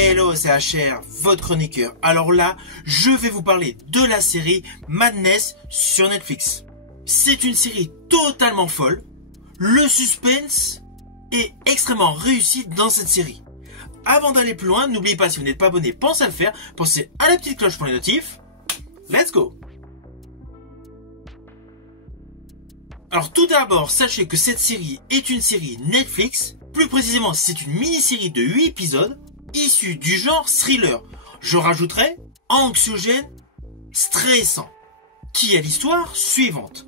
Hello, c'est HR, votre chroniqueur. Alors là, je vais vous parler de la série Madness sur Netflix. C'est une série totalement folle. Le suspense est extrêmement réussi dans cette série. Avant d'aller plus loin, n'oubliez pas, si vous n'êtes pas abonné, pensez à le faire. Pensez à la petite cloche pour les notifs. Let's go! Alors tout d'abord, sachez que cette série est une série Netflix. Plus précisément, c'est une mini-série de 8 épisodes issue du genre thriller. Je rajouterai anxiogène, stressant, qui a l'histoire suivante.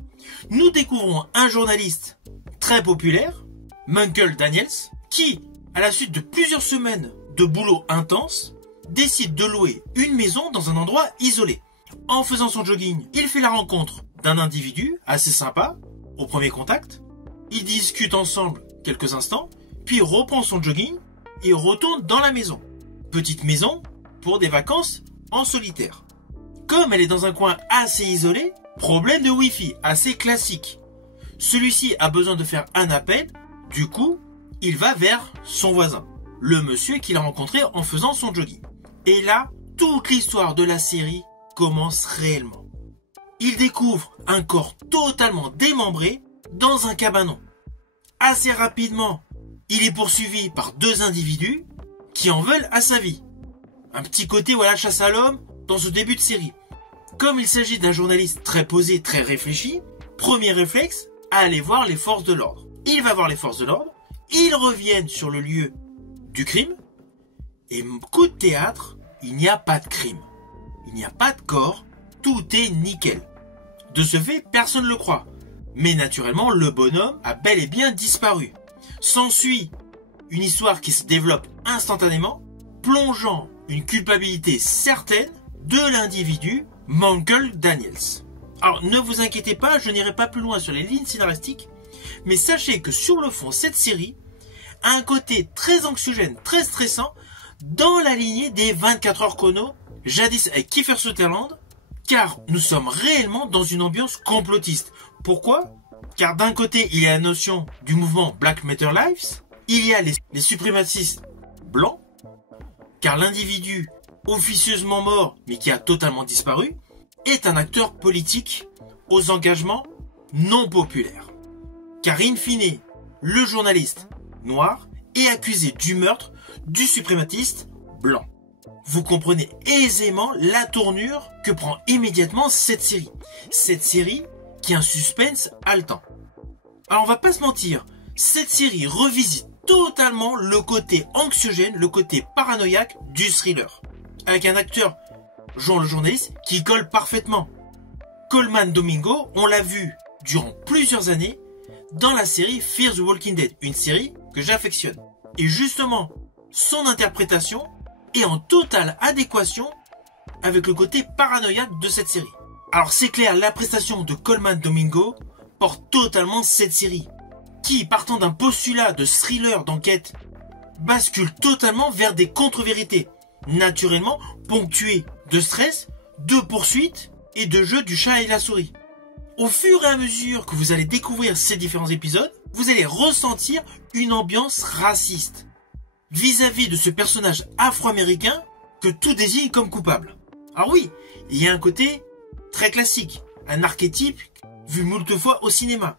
Nous découvrons un journaliste très populaire, Michael Daniels, qui, à la suite de plusieurs semaines de boulot intense, décide de louer une maison dans un endroit isolé. En faisant son jogging, il fait la rencontre d'un individu assez sympa, au premier contact. Ils discutent ensemble quelques instants, puis reprend son jogging et retourne dans la maison. Petite maison pour des vacances en solitaire. Comme elle est dans un coin assez isolé, problème de Wi-Fi assez classique. Celui-ci a besoin de faire un appel, du coup, il va vers son voisin, le monsieur qu'il a rencontré en faisant son jogging. Et là, toute l'histoire de la série commence réellement. Il découvre un corps totalement démembré dans un cabanon. Assez rapidement, il est poursuivi par deux individus qui en veulent à sa vie. Un petit côté chasse à l'homme dans ce début de série. Comme il s'agit d'un journaliste très posé, très réfléchi, premier réflexe, aller voir les forces de l'ordre. Il va voir les forces de l'ordre, ils reviennent sur le lieu du crime, et coup de théâtre, il n'y a pas de crime. Il n'y a pas de corps, tout est nickel. De ce fait, personne ne le croit. Mais naturellement, le bonhomme a bel et bien disparu. S'ensuit une histoire qui se développe instantanément, plongeant une culpabilité certaine de l'individu Michael Daniels. Alors ne vous inquiétez pas, je n'irai pas plus loin sur les lignes scénaristiques, mais sachez que sur le fond, cette série a un côté très anxiogène, très stressant, dans la lignée des 24 heures chrono, jadis avec Kiefer Sutherland, car nous sommes réellement dans une ambiance complotiste. Pourquoi ? Car d'un côté, il y a la notion du mouvement Black Matter Lives, il y a les suprémacistes blancs, car l'individu officieusement mort, mais qui a totalement disparu, est un acteur politique aux engagements non populaires. Car in fine, le journaliste noir est accusé du meurtre du suprématiste blanc. Vous comprenez aisément la tournure que prend immédiatement cette série. Cette série qui a un suspense haletant. Alors on va pas se mentir, cette série revisite totalement le côté anxiogène, le côté paranoïaque du thriller. Avec un acteur, jouant le journaliste, qui colle parfaitement. Colman Domingo, on l'a vu durant plusieurs années dans la série Fear the Walking Dead, une série que j'affectionne. Et justement, son interprétation est en totale adéquation avec le côté paranoïaque de cette série. Alors c'est clair, la prestation de Colman Domingo porte totalement cette série, qui, partant d'un postulat de thriller d'enquête, bascule totalement vers des contre-vérités, naturellement ponctuées de stress, de poursuites et de jeu du chat et la souris. Au fur et à mesure que vous allez découvrir ces différents épisodes, vous allez ressentir une ambiance raciste vis-à-vis de ce personnage afro-américain que tout désigne comme coupable. Alors oui, il y a un côté très classique, un archétype vu moult fois au cinéma.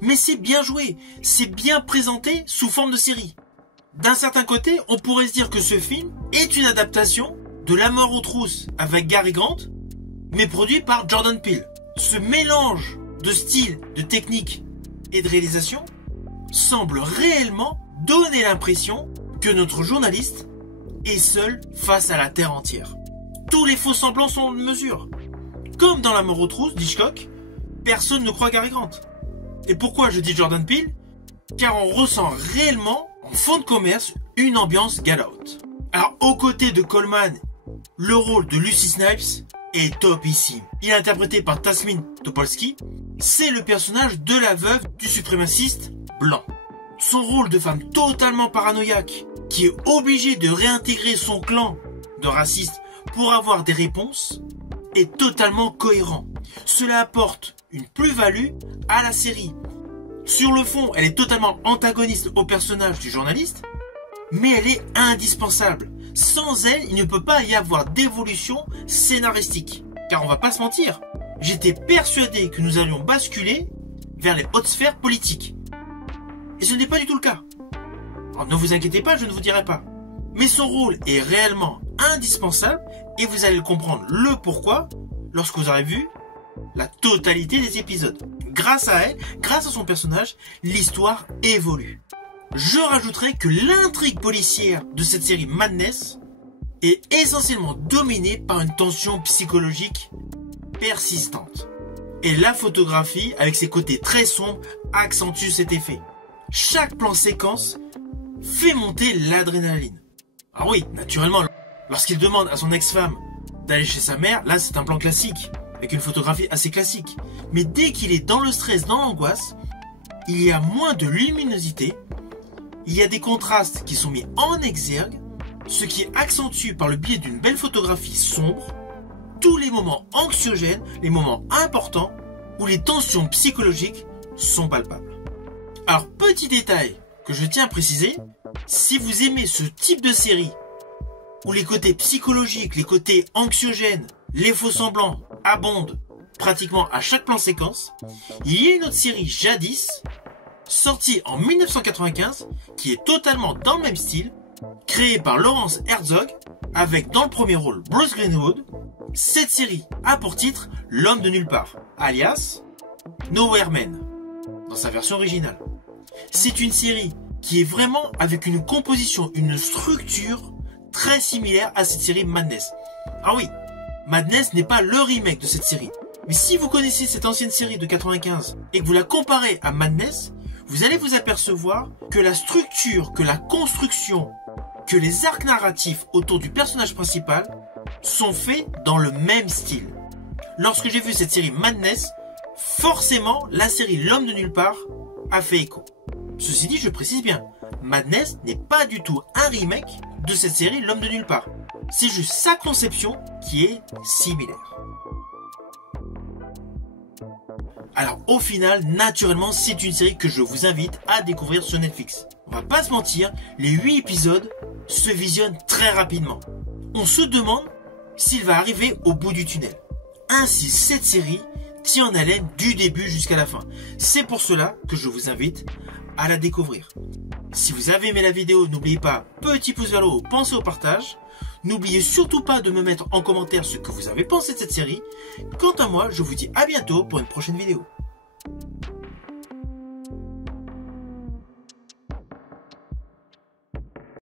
Mais c'est bien joué, c'est bien présenté sous forme de série. D'un certain côté, on pourrait se dire que ce film est une adaptation de La mort aux trousses avec Cary Grant, mais produit par Jordan Peele. Ce mélange de style, de technique et de réalisation semble réellement donner l'impression que notre journaliste est seul face à la terre entière. Tous les faux semblants sont de mesure. Comme dans La mort aux trousses d'Hitchcock, personne ne croit Cary Grant. Et pourquoi je dis Jordan Peele ? Car on ressent réellement, en fond de commerce, une ambiance Get Out. Alors, aux côtés de Colman, le rôle de Lucy Snipes est topissime. Il est interprété par Tasmin Topolsky. C'est le personnage de la veuve du suprémaciste blanc. Son rôle de femme totalement paranoïaque, qui est obligée de réintégrer son clan de racistes pour avoir des réponses, est totalement cohérent. Cela apporte une plus-value à la série. Sur le fond, elle est totalement antagoniste au personnage du journaliste, mais elle est indispensable. Sans elle, il ne peut pas y avoir d'évolution scénaristique. Car on va pas se mentir, j'étais persuadé que nous allions basculer vers les hautes sphères politiques. Et ce n'est pas du tout le cas. Alors ne vous inquiétez pas, je ne vous dirai pas. Mais son rôle est réellement indispensable et vous allez le comprendre le pourquoi lorsque vous aurez vu la totalité des épisodes. Grâce à elle, grâce à son personnage, l'histoire évolue. Je rajouterai que l'intrigue policière de cette série Madness est essentiellement dominée par une tension psychologique persistante. Et la photographie, avec ses côtés très sombres, accentue cet effet. Chaque plan séquence fait monter l'adrénaline. Alors oui, naturellement, lorsqu'il demande à son ex-femme d'aller chez sa mère, là c'est un plan classique, avec une photographie assez classique. Mais dès qu'il est dans le stress, dans l'angoisse, il y a moins de luminosité, il y a des contrastes qui sont mis en exergue, ce qui accentue par le biais d'une belle photographie sombre, tous les moments anxiogènes, les moments importants, où les tensions psychologiques sont palpables. Alors petit détail que je tiens à préciser, si vous aimez ce type de série, où les côtés psychologiques, les côtés anxiogènes, les faux semblants abondent pratiquement à chaque plan séquence, il y a une autre série Jadis, sortie en 1995, qui est totalement dans le même style, créée par Lawrence Herzog, avec dans le premier rôle Bruce Greenwood. Cette série a pour titre L'homme de nulle part, alias Nowhere Man, dans sa version originale. C'est une série qui est vraiment avec une composition, une structure très similaire à cette série Madness. Ah oui, Madness n'est pas le remake de cette série. Mais si vous connaissez cette ancienne série de 95 et que vous la comparez à Madness, vous allez vous apercevoir que la structure, que la construction, que les arcs narratifs autour du personnage principal sont faits dans le même style. Lorsque j'ai vu cette série Madness, forcément la série L'homme de nulle part a fait écho. Ceci dit, je précise bien, Madness n'est pas du tout un remake de cette série L'homme de nulle part. C'est juste sa conception qui est similaire. Alors au final, naturellement, c'est une série que je vous invite à découvrir sur Netflix. On va pas se mentir, les 8 épisodes se visionnent très rapidement. On se demande s'il va arriver au bout du tunnel. Ainsi, cette série tient en haleine du début jusqu'à la fin. C'est pour cela que je vous invite à la découvrir. Si vous avez aimé la vidéo, n'oubliez pas, petit pouce vers le haut, pensez au partage. N'oubliez surtout pas de me mettre en commentaire ce que vous avez pensé de cette série. Quant à moi, je vous dis à bientôt pour une prochaine vidéo.